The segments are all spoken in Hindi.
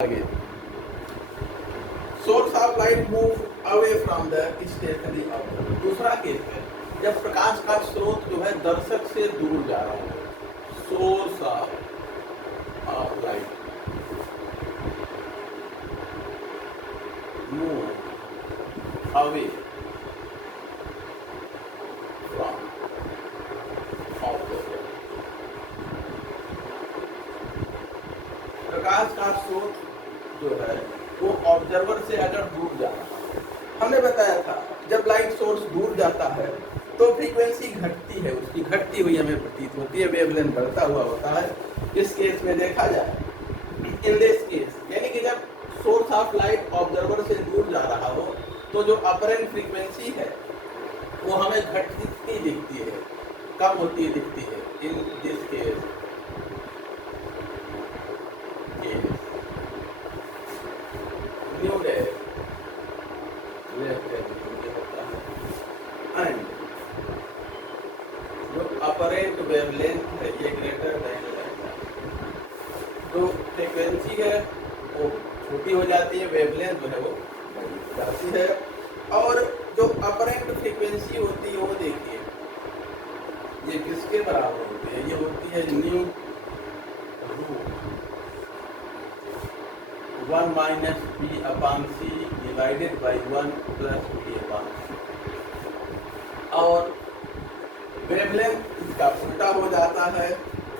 Again, source of light move away from the stationary object. दूसरा केस है जब प्रकाश का स्रोत जो है दर्शक से दूर जा रहा है. Source of light move away from object. प्रकाश का स्रोत जो है वो ऑब्जर्वर से अगर दूर जा रहा है, हमने बताया था जब लाइट सोर्स दूर जाता है तो फ्रीक्वेंसी घटती है, उसकी घटती हुई हमें प्रतीत होती है, वेवलेंथ बढ़ता हुआ होता है. इस केस में देखा जाए, इन दिस केस यानी कि जब सोर्स ऑफ लाइट ऑब्जर्वर से दूर जा रहा हो तो जो अपरेंट फ्रीक्वेंसी है वो हमें घटती दिखती है, कम होती दिखती है. In this case new day and जो अपरेंट वेवलेंथ है ये ग्रेटर देन लैम्डा. जो फ्रीक्वेंसी है वो छोटी हो जाती है, वेवलेंथ जो है वो बढ़ जाती है. और जो अपरेंट फ्रीक्वेंसी होती है वो देखिए ये किसके बराबर होती है, ये होती है nu root 1 minus B upon C divided by 1 plus B upon C. और वेवलेंथ इसका उल्टा हो जाता है,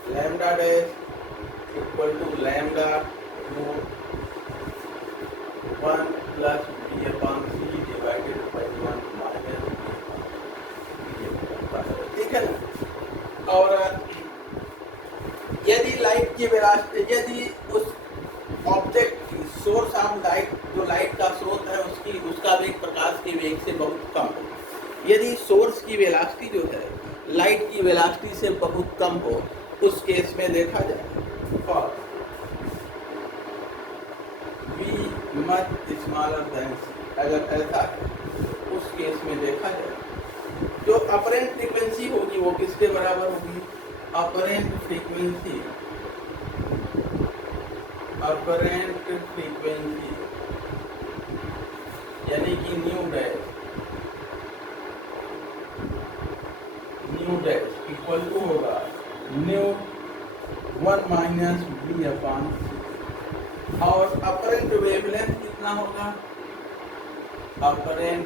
lambda dash equal to lambda root 1 plus B upon C divided by 1 minus B upon C. ठीक है ना. और यदि लाइट की वेलोसिटी, यदि उस ऑब्जेक्ट की सोर्स ऑफ लाइट, जो लाइट का स्रोत है उसका वेग प्रकाश के वेग से बहुत कम हो, यदि सोर्स की वेलोसिटी जो है लाइट की वेलोसिटी से बहुत कम हो, उस केस में देखा जाए for v much smaller than c, अगर ऐसा है उस केस में देखा जाए जो अपरेंट फ्रीक्वेंसी होगी वो किसके बराबर होगी, अपरेंट फ्रीक्वेंसी यानी कि न्यू डैश इक्वल टू होगा new 1 minus B upon C. और अपरेंट वेवलेंथ कितना होगा, अपरेंट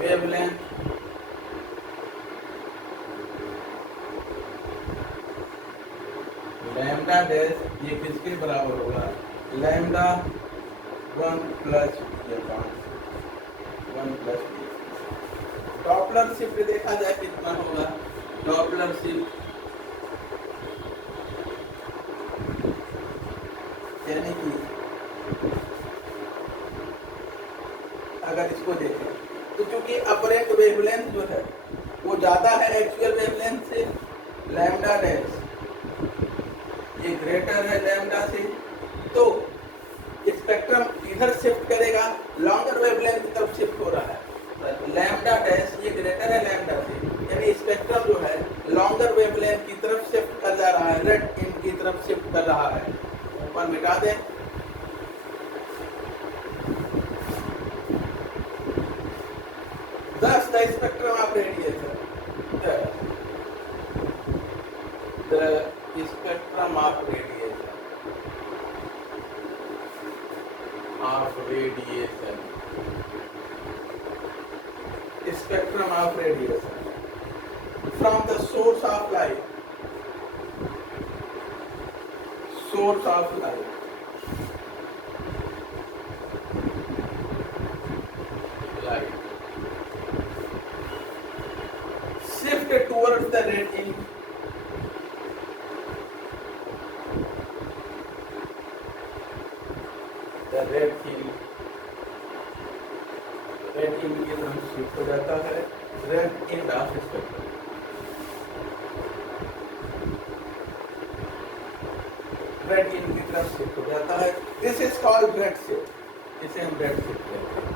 वेवलेंथ लैम्डा डैश ये किसके बराबर होगा, lambda 1 plus B upon 1 plus B. Doppler shift देखा जाए कितना होगा, डॉपलर शिफ्ट यानी कि अगर इसको देखें तो चूंकि अपरेंट वेवलेंथ जो है वो ज्यादा है एक्चुअल वेवलेंथ से, लैम्डा डैश ये ग्रेटर है लैम्डा से, तो स्पेक्ट्रम इधर शिफ्ट करेगा, लॉन्गर वेवलेंथ की तरफ शिफ्ट हो रहा है. लैम्डा डैश ये ग्रेटर है लैम्डा से, यानी स्पेक्ट्रम जो है लॉन्गर वेवलेंथ की तरफ शिफ्ट कर जा रहा है, रेड इन की तरफ शिफ्ट कर रहा है. ऊपर मिटा दें. Thus the spectrum of radiation, the spectrum of radiation from the source of light shift towards the red ink की तरफ शिफ्ट हो जाता है, red end of spectrum. Red end की तरफ शिफ्ट हो जाता है. This is called red shift, इसे हम रेड शिफ्ट कहते हैं.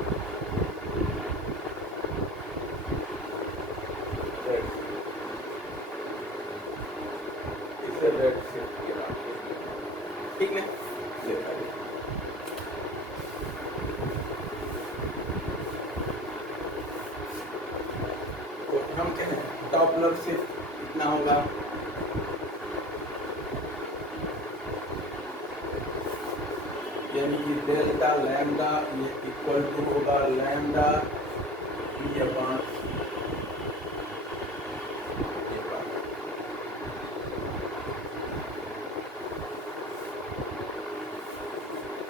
रेड ठीक है, देखा गया। तो हम कहें डॉपलर से कितना होगा, यानी कि डेल्टा लैम्डा ये इक्वल टू होगा लैम्डा ई अपॉन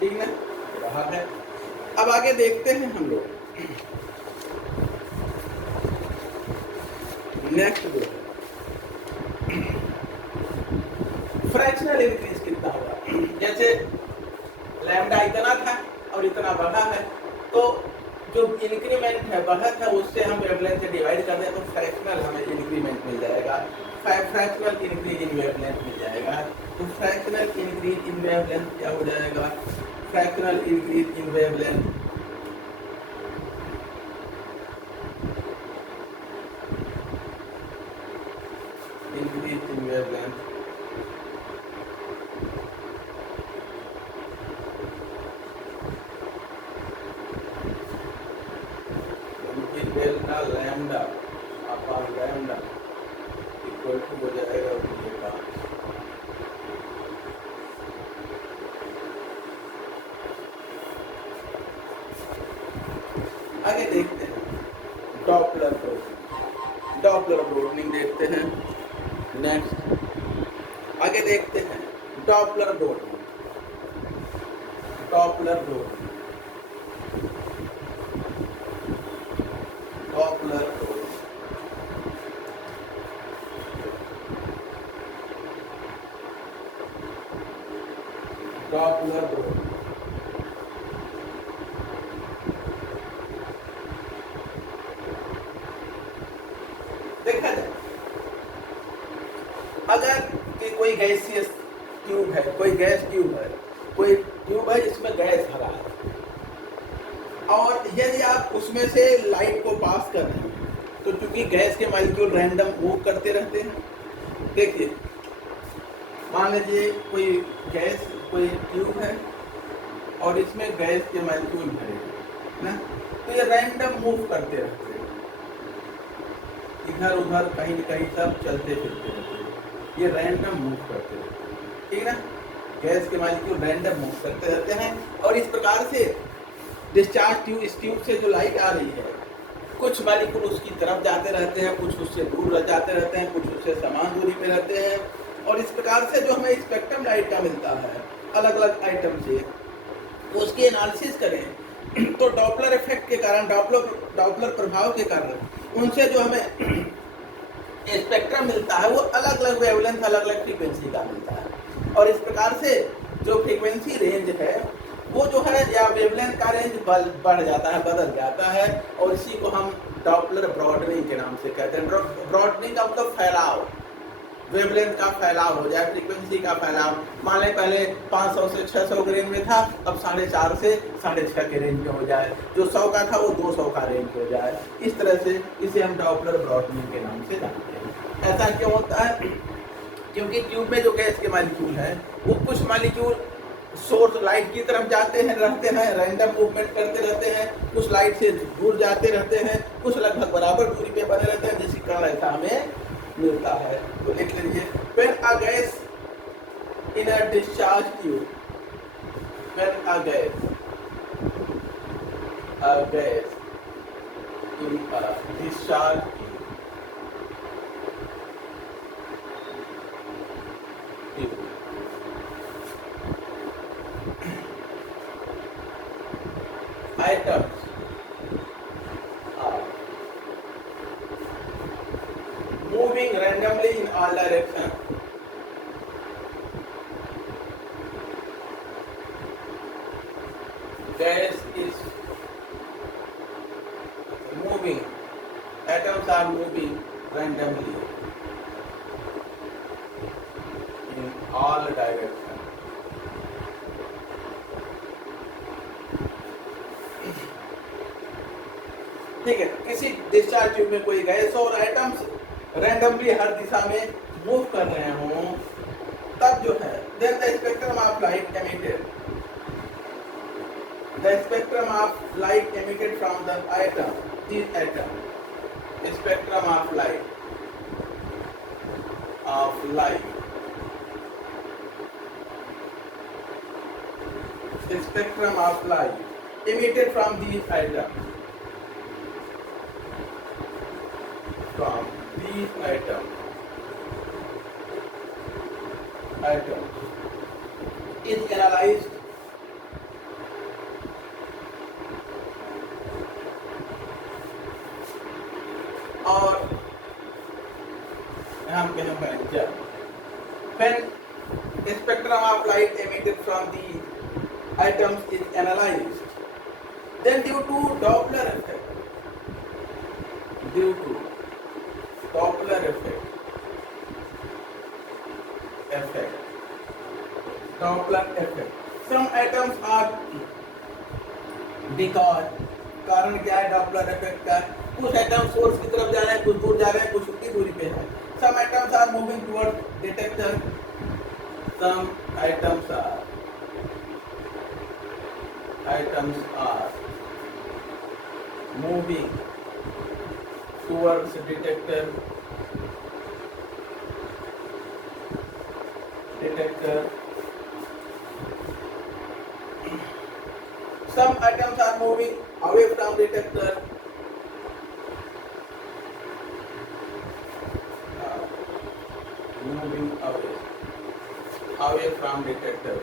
ठीक है रहा है। अब आगे देखते हैं हम लोग नेक्स्ट जो है फ्रैक्शनल इंक्रीज कितना होगा। जैसे लैम्डा इतना था और इतना बढ़ा है, तो जो इंक्रीमेंट है बढ़त है उससे हम वेवलेंथ से डिवाइड कर दें तो फ्रैक्शनल हमें इंक्रीमेंट मिल जाएगा, फ्रैक्शनल इंक्रीज इन वेवलेंथ मिल जाएगा। तो फ्रैक्शनल इंक्रीज इन वेवलेंथ क्या हो जाएगा, fractional increase in wavelength increase in wavelength delta lambda upon lambda equal to हो जाएगा ये आगे देखते हैं डॉपलर ब्रॉडनिंग, डॉपलर ब्रॉडनिंग देखते हैं। नेक्स्ट आगे देखते हैं Doppler broadening, Doppler broadening, Doppler broadening, Doppler broadening. देखा जाए अगर कि कोई गैसियस ट्यूब है, कोई गैस ट्यूब है, कोई ट्यूब है जिसमें गैस भरा है और यदि आप उसमें से लाइट को पास कर रहे हैं तो चूंकि गैस के मॉलिक्यूल रैंडम मूव करते रहते हैं। देखिए मान लीजिए कोई गैस कोई ट्यूब है और इसमें गैस के मॉलिक्यूल भरे हैं ना, तो ये रैंडम मूव करते रहते हैं, इधर उधर कहीं न कहीं सब चलते फिरते रहते हैं, ये रैंडम मूव करते रहते हैं, ठीक ना। गैस के मॉलिक्यूल रैंडम मूव करते रहते हैं और इस प्रकार से डिस्चार्ज ट्यूब, इस ट्यूब से जो लाइट आ रही है कुछ मॉलिक्यूल उसकी तरफ जाते रहते हैं, कुछ उससे दूर रह जाते रहते हैं, कुछ उससे समान दूरी पे रहते हैं और इस प्रकार से जो हमें स्पेक्ट्रम लाइट का मिलता है अलग अलग आइटम से, तो उसकी एनालिसिस करें तो डॉपलर इफेक्ट के कारण, डॉपलर प्रभाव के कारण उनसे जो हमें स्पेक्ट्रम मिलता है वो अलग अलग वेवलेंथ, अलग अलग फ्रीक्वेंसी का मिलता है और इस प्रकार से जो फ्रीक्वेंसी रेंज है वो जो है या वेवलेंथ का रेंज बढ़ जाता है, बदल जाता है और इसी को हम डॉपलर ब्रॉडनिंग के नाम से कहते हैं। ब्रॉडनिंग का मतलब फैलाव, वेवलेंथ का फैलाव हो जाए, फ्रीक्वेंसी का फैलाव। मान लें पहले 500 से 600 के रेंज में था, अब 4.5 से 6.5 के रेंज में हो जाए, जो 100 का था वो 200 का रेंज हो जाए। इस तरह से इसे हम डॉपलर ब्रॉडनिंग के नाम से जानते हैं। ऐसा क्यों होता है, क्योंकि ट्यूब में जो गैस के मॉलिक्यूल है वो कुछ मॉलिक्यूल सोर्स लाइट की तरफ जाते हैं, रहते हैं, रैंडम मूवमेंट करते रहते हैं, कुछ लाइट से दूर जाते रहते हैं, कुछ लगभग बराबर दूरी पे बने रहते हैं, जिसके कारण ऐसा हमें मिलता है। तो लिख लीजिए when a gas in a discharge tube, when a gas in a discharge tube items are moving randomly in all directions, gas is moving, atoms are moving randomly in all directions. ठीक है, किसी डिस्चार्ज ट्यूब में कोई गैस और एटम्स रैंडमली हर दिशा में मूव कर रहे हों, तब जो है then the spectrum of of light emitted. The spectrum of light emitted from the atom, this atom, spectrum of light, spectrum of light emitted from these atoms, is analyzed और हम कहें जब when spectrum of light emitted from the atoms is analyzed, then due to Doppler effect, some atoms are, because कारण क्या है डॉपलर इफेक्ट का, कुछ एटम सोर्स की तरफ जा रहे हैं, कुछ दूर जा रहे हैं, कुछ उतनी दूरी पे है. Some atoms are moving towards detector, some atoms are moving towards detector. Some atoms are moving away from detector. Moving away from detector.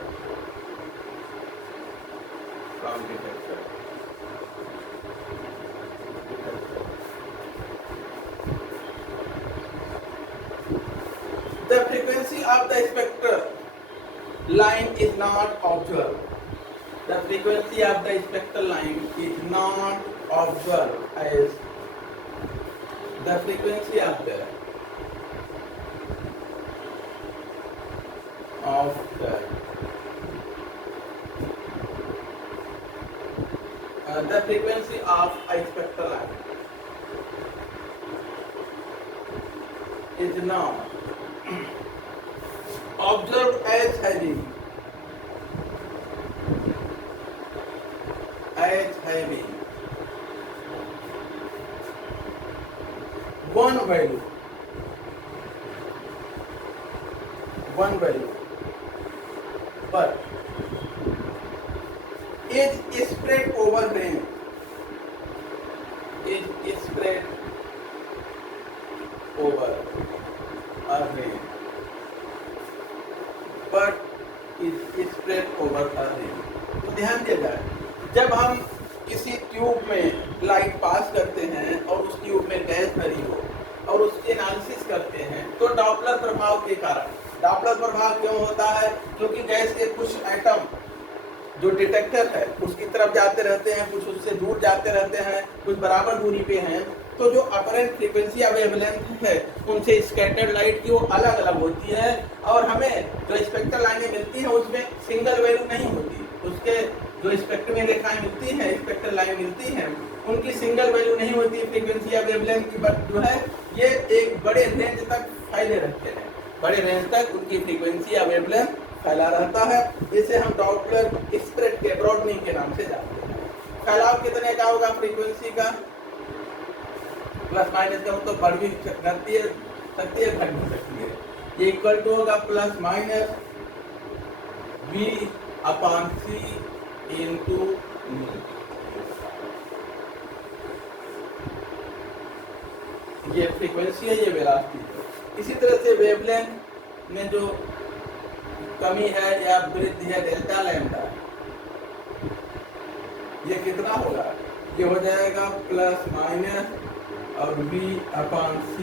The frequency of the spectral line is not observed. The frequency of the spectral line is not observed as the frequency of the frequency of a spectral line is not observed as having one value, but is spread over range. तो ध्यान दिया जाए, जब हम किसी ट्यूब में लाइट पास करते हैं और उस ट्यूब में गैस भरी हो और उसकी एनालिसिस करते हैं, तो डॉपलर प्रभाव के कारण, डॉपलर प्रभाव क्यों होता है? क्योंकि गैस के कुछ एटम जो डिटेक्टर है उसकी तरफ जाते रहते हैं, कुछ उससे दूर जाते रहते हैं, कुछ बराबर दूरी पे हैं. तो जो अपरेंट फ्रीक्वेंसी या वेवलेंथ है उनसे स्कैटर्ड लाइट की वो अलग अलग होती है, और हमें जो स्पेक्ट्रल लाइनें मिलती हैं उसमें सिंगल वैल्यू नहीं होती. उसके जो स्पेक्ट्रम में रेखाएं मिलती हैं, स्पेक्ट्रल लाइन मिलती हैं, उनकी सिंगल वैल्यू नहीं होती फ्रीक्वेंसी या वेवलेंथ की, बट जो है ये एक बड़े रेंज तक फैले रहते हैं, बड़े रेंज तक उनकी फ्रीक्वेंसी या वेवलेंथ फैला रहता है. इसे हम डॉपलर स्प्रेड के ब्रॉडनिंग के नाम से जानते हैं. फैलाव कितने का होगा फ्रीक्वेंसी का? प्लस माइनस का मतलब बढ़ भी सकती है, घट भी सकती है. ये इक्वल टू होगा प्लस माइनस V/C इंटू ये फ्रीक्वेंसी है, ये वेलोसिटी है. इसी तरह से वेवलेंथ में जो कमी है या वृद्धि है डेल्टा लैम्डा, ये कितना होगा? ये हो जाएगा प्लस माइनस और V/C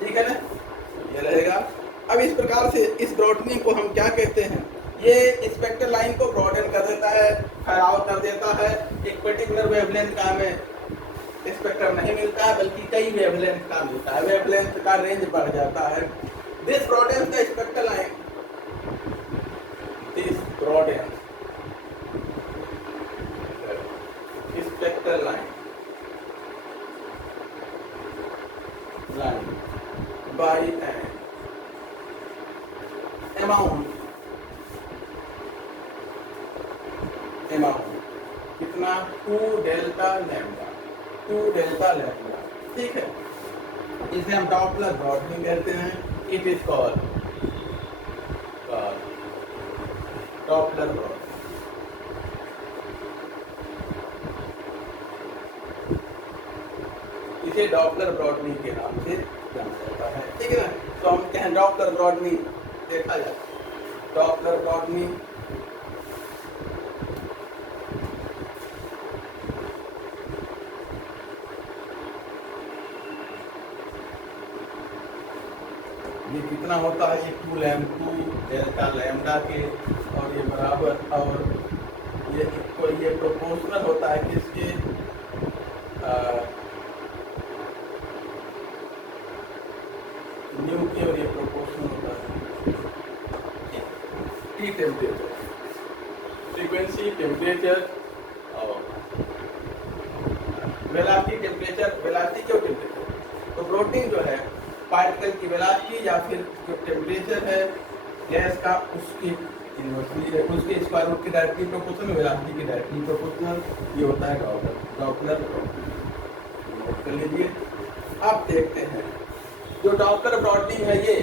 ठीक है ना, ये रहेगा. अब इस प्रकार से इस ब्रॉडनिंग को हम क्या कहते हैं? ये स्पेक्ट्रल लाइन को ब्रॉडन कर देता है, फैलाव कर देता है. एक पर्टिकुलर वेवलेंथ का हमें स्पेक्ट्रम नहीं मिलता है, बल्कि कई वेवलेंथ का मिलता है, वेवलेंथ का रेंज बढ़ जाता है. This broadens the spectral line, this broadens spectral line, line by an amount कितना 2 डेल्टा लैम्डा, 2 डेल्टा लैम्डा, ठीक है। इसे हम डॉपलर ब्रॉडनिंग कहते हैं। It is called Doppler broadening. इसे डॉपलर ब्रॉडनिंग के नाम से जाना जाता है, ठीक है ना। तो हम कहें डॉपलर ब्रॉडनिंग देखा जाए, डॉपलर ब्रॉडनिंग ये कितना होता है, ये 2 डेल्टा लैम्डा के, और ये बराबर, और ये प्रोपोर्शनल होता है किसके, न्यू के, और ये प्रोपोर्शनल होता है टी टेम्परेचर, फ्रीक्वेंसी, टेम्परेचर और वेलोसिटी। टेम्परेचर, वेलोसिटी क्यों टेम्परेचर, तो प्रोटीन जो है पार्टिकल की वेलोसिटी या फिर जो टेम्परेचर है गैस का, उसकी इन्वर्सली है, उसके स्क्वायर रूट की डायरेक्टली प्रोपोर्शनल, वेलोसिटी की डायरेक्टली प्रोपोर्शनल। ये होता है डॉपलर। नोट कर लीजिए। अब देखते हैं जो डॉपलर ब्रॉडनिंग है, ये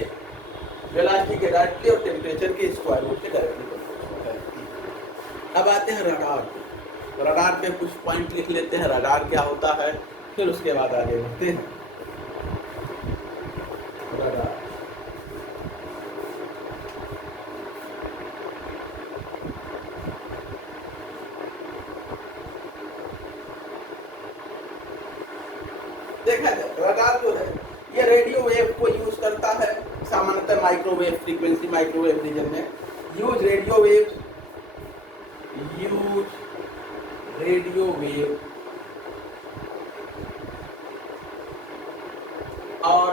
वेलोसिटी के डायरेक्टली और टेम्परेचर के स्क्वायर रूट के डायरेक्टली प्रोपोर्शनल है। अब आते हैं रडार। रडार पे कुछ पॉइंट लिख लेते हैं, रडार क्या होता है, फिर उसके बाद आगे बढ़ते हैं। रडार देखा जाए, रडार जो है ये रेडियो वेव को यूज करता है, सामान्यतः माइक्रोवेव फ्रीक्वेंसी, माइक्रोवेव रीजन में यूज रेडियो वेव और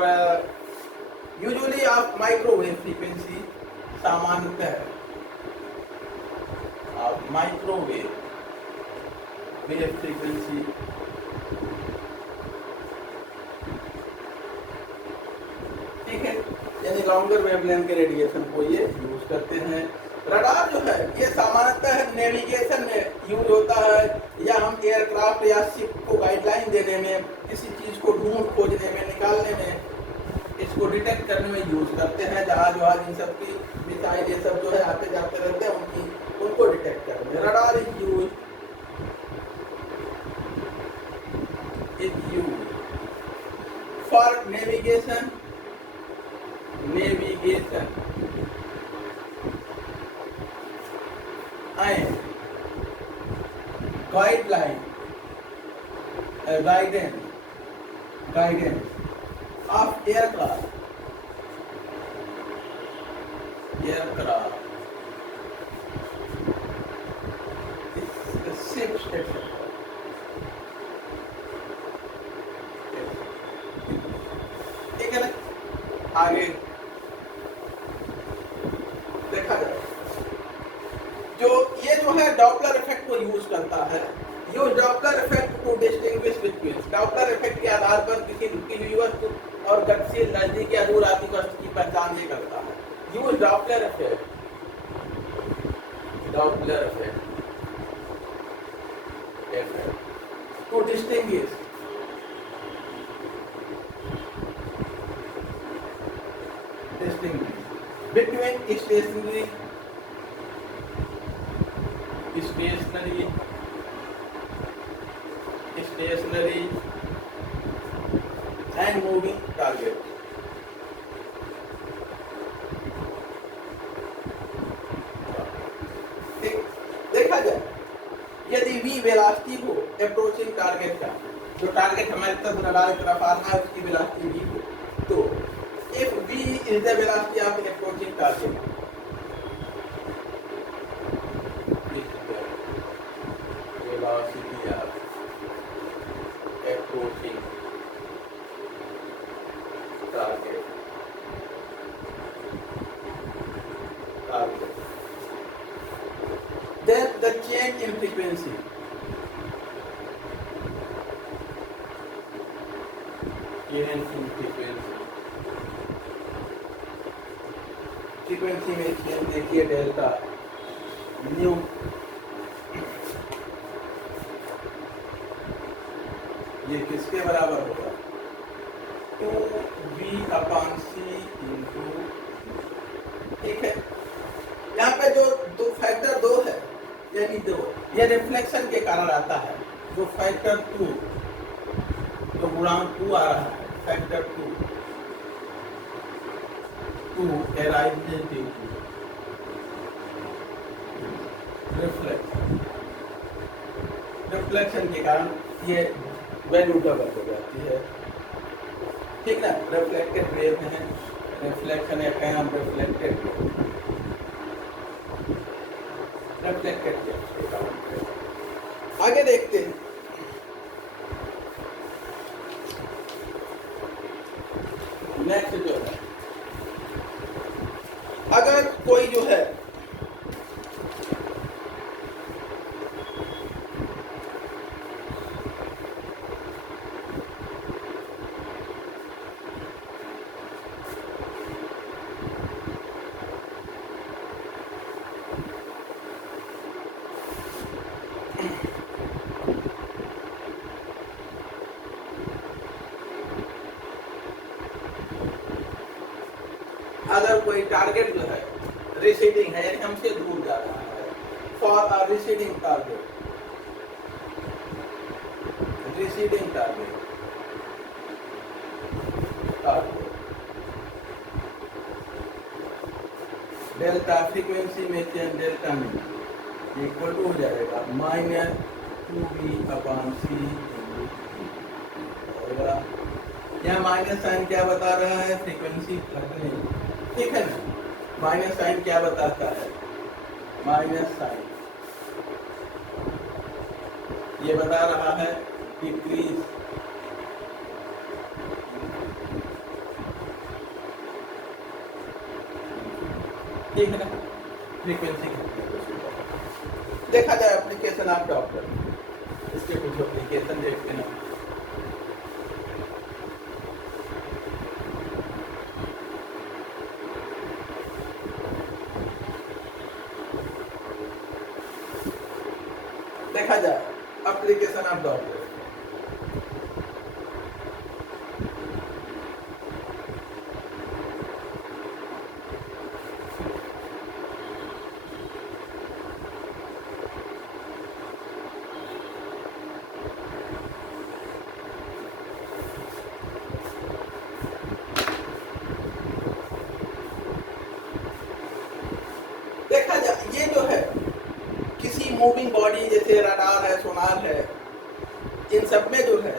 यूजुअली आप माइक्रोवेव फ्रीक्वेंसी, सामान्यतः आप माइक्रोवेव वेव फ्रीक्वेंसी ठीक है, यानी लॉन्गर वेवलेंथ के रेडिएशन को ये यूज करते हैं। रडार जो है ये सामान्यतः नेविगेशन में यूज होता है, या हम एयरक्राफ्ट या शिप को गाइडलाइन देने में, किसी चीज को ढूंढ खोजने में, निकालने में, इसको डिटेक्ट करने में यूज करते हैं। जहाज वहाज इन सब की मिसाइल ये सब जो है आते जाते रहते हैं, उनको डिटेक्ट करने में radar is use for navigation and guidance of aircraft, ships, etc. ठीक है ना। आगे देखा जाए, जो ये जो है डॉपलर इफेक्ट को यूज करता है। Use Doppler effect to distinguish between, Doppler effect के आधार पर किसी रुकी हुई वस्तु और गतिशील नजदीक या दूर आती वस्तु की पहचान ये करता है। Use Doppler effect to distinguish between stationary and moving target। देखा जाए, यदि v वेलोसिटी हो अप्रोचिंग टारगेट का, जो टारगेट हमारे तरफ रडार की तरफ आ रहा है उसकी वेलोसिटी v हो, तो if v is the velocity of an approaching target, velocity of approaching target, then the change in frequency frequency में चेंज देखिए डेल्टा न्यू ये किसके बराबर होगा 2v/c इंटू, ठीक है। यहाँ पे जो दो फैक्टर 2 है यानी 2 ये रिफ्लेक्शन के कारण आता है। जो फैक्टर 2 तो गुणांक 2 आ रहा है, factor 2 arises due to reflection के कारण ये वैल्यू डबल हो जाती है, ठीक ना। रिफ्लेक्टेड वेव है, रिफ्लेक्शन है, कहीं हम रिफ्लेक्टेड आगे देखते हैं। नेक्स्ट जो है, अगर कोई जो है अगर कोई टारगेट जो है रिसीडिंग है यानी हमसे दूर जा रहा है, for a receding target delta frequency में चेंज डेल्टा में इक्वल टू हो जाएगा -2v/c होगा। यहाँ माइनस साइन क्या बता रहा है, फ्रीक्वेंसी घटने, ठीक है ना। माइनस साइन क्या बताता है, माइनस साइन ये बता रहा है डिक्रीज, ठीक है ना, फ्रीक्वेंसी देखा जाए। एप्लीकेशन ऑफ डॉप्लर, इसके कुछ एप्लीकेशन देखते हैं। देखा जाए एप्लीकेशन ऑफ डॉप्लर, देखा जाए ये जो है किसी मूविंग बॉडी जैसे रडार है, सोनार है, इन सब में जो है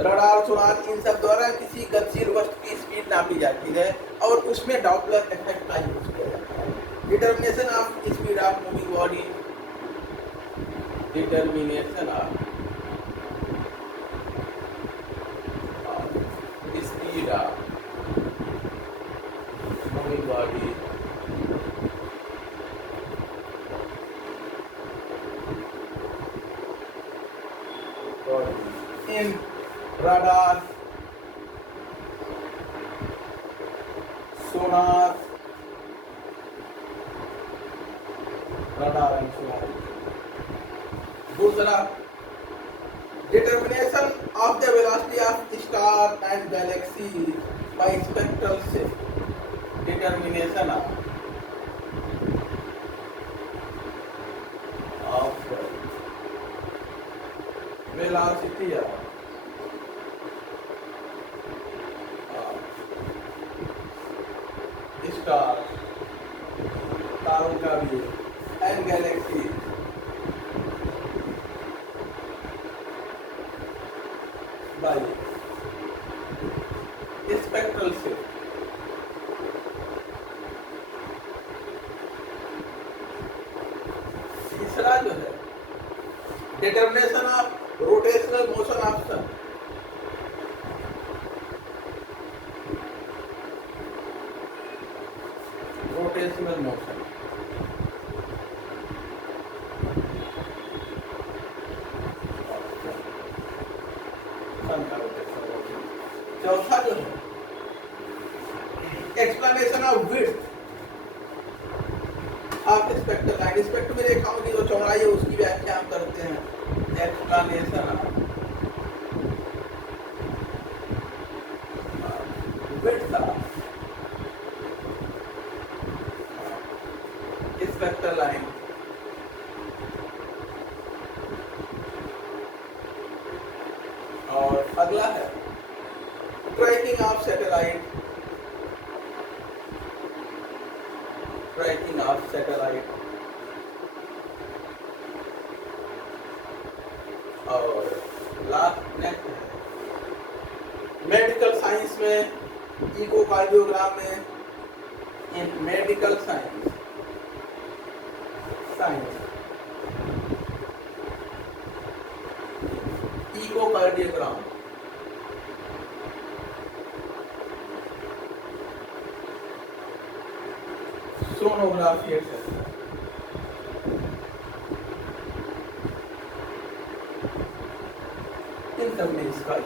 रडार, सोनार इन सब द्वारा किसी गतिशील वस्तु की स्पीड नापी जाती है और उसमें डॉपलर इफेक्ट का यूज किया जाता है। Determination of speed of moving body, determination of speed of moving body in radar, sonar, radar and sonar. दूसरा, determination of the velocity of star and galaxy by spectral shift. Determination of velocity of star, तारों का भी, and galaxy by spectral shift. तीसरा जो है determination of rotational motion of sun, rotational motion, चौथा जो है explanation of width of spectral line, spectrum में रेखाओं की जो चौड़ाई है उसकी व्याख्या हम करते हैं explanation of width of spectral line. और अगला है tracking of satellite, tracking of satellite. और लास्ट नेक्स्ट है मेडिकल साइंस में इकोकार्डियोग्राम में, in medical science echocardiogram sonography exercise. इन सब में इसका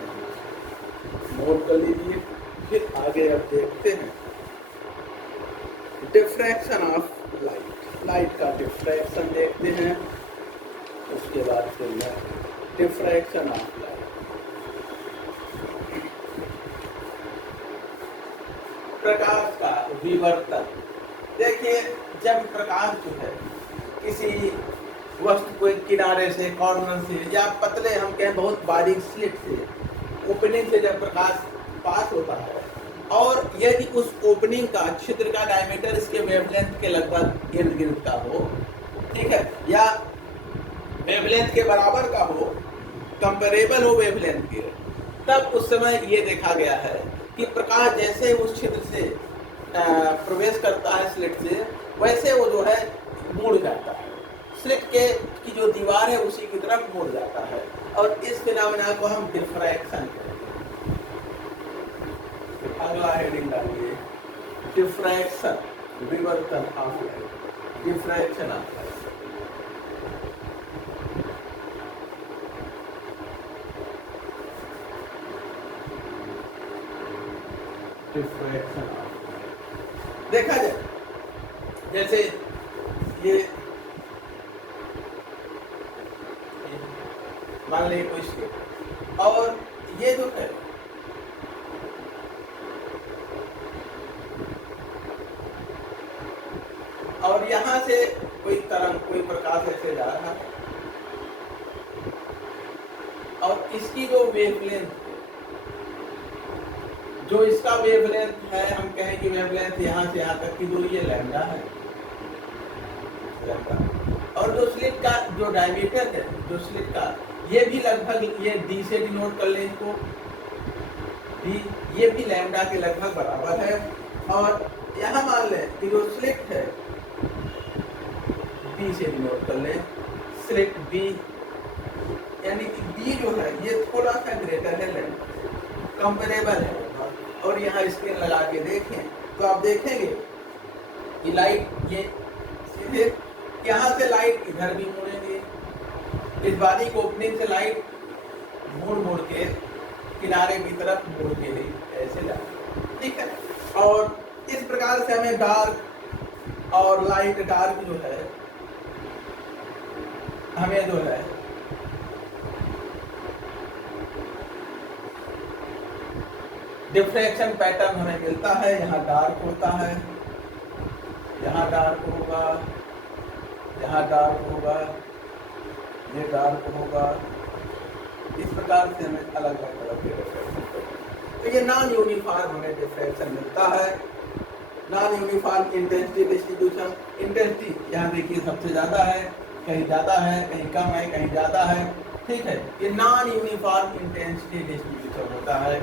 नोट कर लीजिए। फिर आगे अब देखते हैं डिफ्रैक्शन ऑफ लाइट, लाइट का डिफ्रैक्शन देखते हैं। उसके बाद फिर डिफ्रैक्शन ऑफ लाइट, प्रकाश का विवर्तन। देखिए जब प्रकाश जो है किसी वस्तु को किनारे से, कॉर्नर से, या पतले हम कहें बहुत बारीक स्लिट से, ओपनिंग से जब प्रकाश पास होता है और यदि उस ओपनिंग का छिद्र का डायमीटर इसके वेवलेंथ के लगभग इर्द गिर्द का हो, ठीक है, या वेवलेंथ के बराबर का हो, कंपेरेबल हो वेवलेंथ के, तब उस समय ये देखा गया है कि प्रकाश जैसे उस छिद्र से प्रवेश करता है स्लिट से, वैसे वो जो है मुड़ जाता है, स्लिट के की जो दीवार है उसी की तरफ मुड़ जाता है। और इस फिनोमेना को हम डिफ्रैक्शन कहते हैं। अगला हेडिंग डालिए डिफ्रैक्शन, विवर्तन of light, diffraction of light. Diffraction of देखा जाए, जैसे ये मान लीजिए कुछ, और ये जो है और यहाँ से कोई तरंग, कोई प्रकाश ऐसे जा रहा है और इसकी जो वेवलेंथ, जो इसका वेवलेंथ है, हम कहें कि वेवलेंथ यहाँ से यहाँ तक की दूरी ये लैम्डा है, और जो स्लिट का जो डायमीटर है, जो स्लिट का, ये भी लगभग, ये डी से डिनोट कर लें इसको, डी, ये भी लैम्डा के लगभग बराबर है। और यहाँ मान लें कि जो स्लिट है बी से डिनोट कर लें, स्लिट बी, यानी कि बी जो है ये थोड़ा सा ग्रेटर है लैम्डा, कंपेरेबल है। और यहाँ स्क्रीन लगा के देखें तो आप देखेंगे कि लाइट ये सीधे यहाँ से लाइट इधर भी मुड़ेंगे, इस बारी को ओपनिंग से लाइट मुड़ मुड़ के किनारे की तरफ मुड़ के ही ऐसे जाए, ठीक है। और इस प्रकार से हमें डार्क और लाइट, डार्क जो है हमें जो है डिफ्रैक्शन पैटर्न हमें मिलता है। यहाँ डार्क होता है, यहाँ डार्क होगा, यहाँ डार्क होगा, ये डार्क होगा, इस प्रकार से हमें अलग अलग तरह के डिफ्रैक्शन, तो ये नॉन यूनिफॉर्म हमें डिफ्रैक्शन मिलता है। Non uniform intensity distribution, intensity यहाँ देखिए सबसे ज़्यादा है, कहीं ज़्यादा है, कहीं कम है, कहीं ज़्यादा है, ठीक है। ये नॉन यूनिफॉर्म इंटेंसिटी डिस्ट्रीब्यूशन होता है,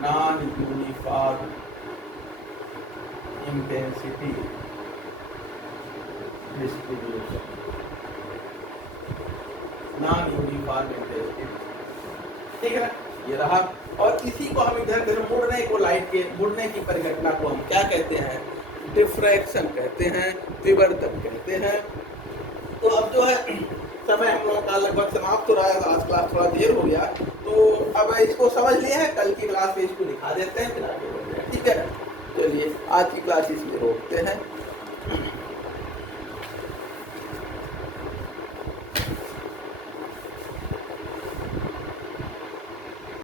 non uniform intensity distribution, non uniform intensity, ठीक है ना, ये रहा। और इसी को हम इधर उधर मुड़ने को, लाइट के मुड़ने की परिघटना को हम क्या कहते हैं? डिफ्रैक्शन कहते हैं, विवर्तन कहते हैं। तो अब जो है समय हम लोगों का लगभग समाप्त हो रहा है, आज क्लास थोड़ा देर हो गया, तो अब इसको समझ लिए हैं, कल की क्लास में इसको दिखा देते हैं, फिर आगे बढ़ते हैं, ठीक है। चलिए आज की क्लास इसमें रोकते हैं।